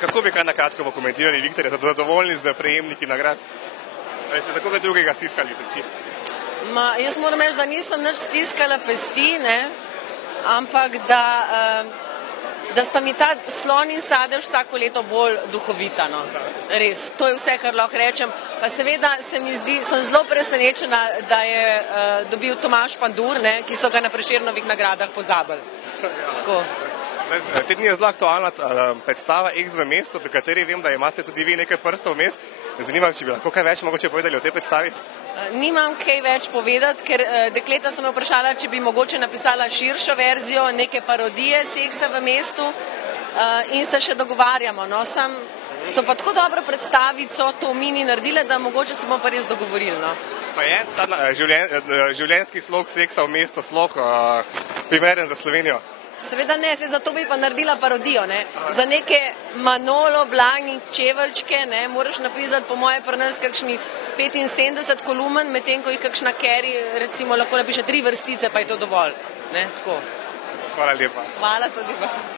Kako bi kar na kratko pokomentirali, Viktorja, ste zadovoljni z prejemniki nagrad? Ali ste za koga drugega stiskali pesti? Jaz moram reči, da nisem nič stiskala pesti, ampak da sta mi ta slon in sadež vsako leto bolj duhovita. No. Res, to je vse, kar lahko rečem. Pa seveda se mi zdi, sem zelo presenečena, da je dobil Tomaž Pandur, ki so ga na Prešernovih nagradah pozabili. Tako. Te dni je zelo aktualna predstava Eks v mestu, pri kateri vem, da imate tudi vi nekaj prstov vmes. Me zanima, če bi lahko kaj več mogoče povedali o tej predstavi? Nimam kaj več povedati, ker dekleta so me vprašala, če bi mogoče napisala širšo verzijo, neke parodije Seksa v mestu in se še dogovarjamo. No. So pa tako dobro predstavico to mini naredile, da mogoče se bomo pa res dogovorili. No. Pa je ta življenjski slog Seksa v mestu slog primeren za Slovenijo? Seveda ne, zato bi pa naredila parodijo. Za neke Manolo, Blagni, Čeveljčke moraš napisati po moje pri nas kakšnih 75 kolumen, medtem ko jih kakšna Keri recimo lahko napiše 3 vrstice, pa je to dovolj. Tako. Hvala lepa. Hvala tudi vam.